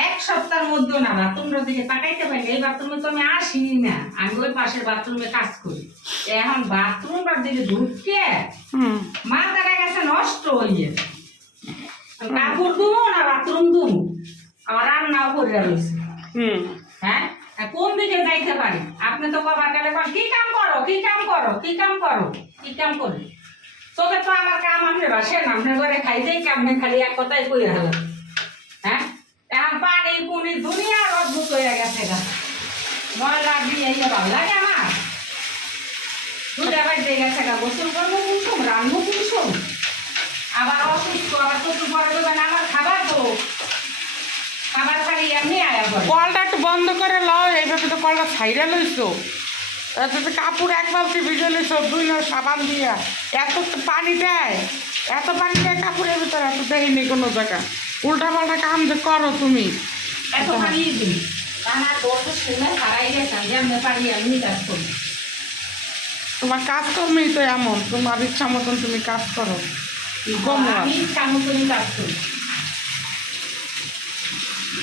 এক সপ্তাহের মধ্যে না বাথরুমের দিকে তাকাইতে পারি এই বাথরুমে তো আমি আসিনি না আমি ওই পাশের বাথরুমে কাজ করি। এখন বাথরুমটার দিকে ঢুকে হুম। মাথাটা গেছে নষ্ট হয়ে কাপড় দুমো না বাথরুম দুমো আমার রান্নাও করে রয়েছে। হ্যাঁ? কোন দিকে যাইতে পারি? আপনি তো কবার গেলে কোন কি কাম করো কি কাম করো কি কাম করো কি কাম করো? তোকে তো আমার কাম আপনি বাসেন আপনি ঘরে খাইতেই কামনে খালি এক কথাই কই হ্যাঁ? এখন পানি পুনি দুনিয়ার অদ্ভুত হয়ে গেছে গা। ময়লা দিয়ে এই ভালো লাগে আমার। দুটা বাড়িতে গেছে গা, গোসল করব কুসুম রান্নু কুসুম আবার অসুস্থ, আবার চতুর পরে দেবেন আমার খাবার তো। খাবার খালি এমনি আয়া করে কলটা একটু বন্ধ করে লও, এইভাবে তো কলটা ছাইরা লইছো। তাতে কাপড় এক বালতি ভিজে লইছো দুই সাবান দিয়া। এত পানি দেয়, এত পানি দেয় কাপড়ের ভিতরে, এত দেয়নি কোনো জায়গা উল্টা পাল্টা কাম যে করো তুমি। এত পানি দিই আমার দোষ শুনে হারাই গেছেন আমি পারি এমনি কাজ করি। তোমার কাজকর্মই তো এমন তোমার ইচ্ছা মতন তুমি কাজ করো। কম আমি ইচ্ছা মতনই কাজ করি।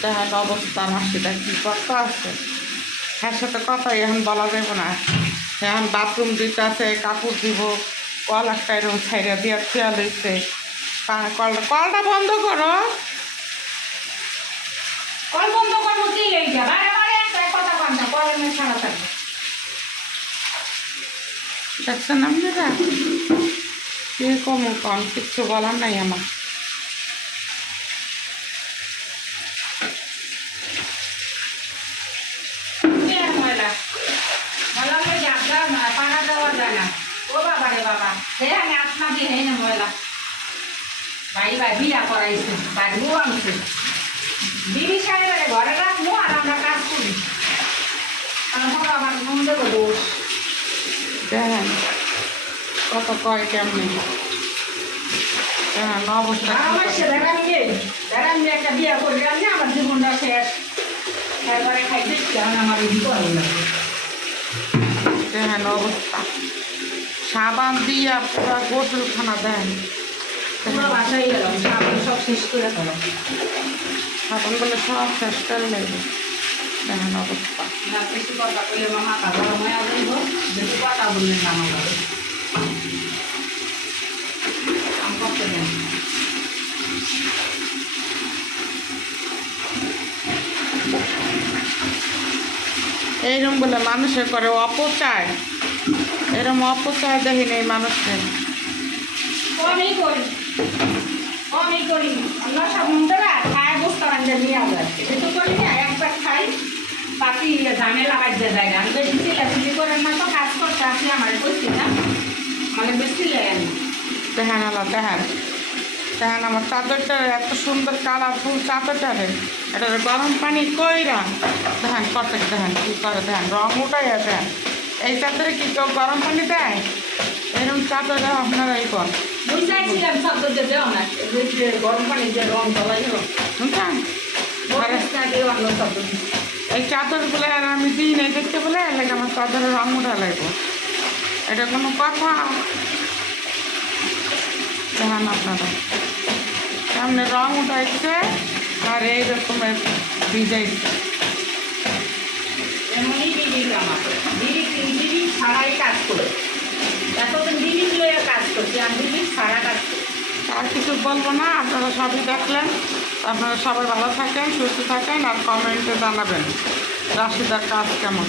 দেখার অবস্থা আমার সেটা কি করতে আছে। হ্যাঁ সাথে কথা এখন বলা যাবে না। এখন বাথরুম দিতে আছে কাপড় দিব কল একটা এরকম ছাইরা দিয়ে লইছে। পা- কলটা কলটা বন্ধ করো। কল বন্ধ করব কি লেগে বারে বারে একটা কথা না, কলের মেয়ে ছাড়া থাকবে। দেখছেন আপনারা কে কম কিচ্ছু বলার নাই আমার। পানা দেওয়া যায় ও বাবা রে বাবা। হে আমি আপনা দিয়ে না ময়লা। ভাই ভাই বিয়া করাইছে বাড়িও আনছে। বিবি সাহেবের ঘরে রাখব আর আমরা কাজ করি। তারপর আমার মন দেবো দোষ। দেখেন কত কয় কেমনি। দেখেন অবস্থা কি আমার করে। সে দেখান গে দেখান গে একটা বিয়া করে আমি আমার জীবনটা শেষ। এরপরে খাইতে কেন আমার এই ভালো লাগে দেখেন অবস্থা। সাবান দিয়া পুরা গোসলখানা দেন পুরো গেলাম সাবান সব শেষ করে ফেলাম সাবান বলে সব শেষ করে লাগবে দেখেন অবস্থা। বেশি কথা বললে মামা তা হয়ে যাইব বেশি কথা বললেন না আমার আম করতে দেন। এইরকম বলে মানুষের করে অপচার এরম অপচার দেখিনি মানুষের করি কমই করি নশা বন্ধ খায় বসতে বান্ধে নিয়ে যায় এটা করি না একবার খাই। বাকি ঝামেলা বাজতে যায় আমি বেশি করেন না তো কাজ করতে আমার না। মানে বেশি দেখেন দেখেন। দেখেন আমার চাদরটা এত সুন্দর কালারফুল চাদরটারে এটা গরম পানি কইরা দেখেন কত দেখেন কি করে দেখেন রং উঠাই দেখেন। এই চাদরে কি কেউ গরম পানি দেয়? এরকম চাদরে আপনারা এই কর। বুঝাইছিলাম শব্দ যে দেও না। গরম পানি যে রং দলাই হলো। এই চাদরগুলো আর আমি দিই নাই, দেখতে বলে লাগে আমার চাদরের রং উঠা লাগবে। এটা কোনো কথা। জানান আপনারা? সামনে রং উঠাইছে আর এই রকমের ভিজাইছে এমনই দিদি আমার দিদি দিদি ছাড়াই কাজ করে। এতদিন দিদি কাজ করছি আমি দিদি ছাড়া কাজ করি। আর কিছু বলব না, আপনারা সবই দেখলেন। আপনারা সবাই ভালো থাকেন, সুস্থ থাকেন, আর কমেন্টে জানাবেন। রাশিদার কাজ কেমন?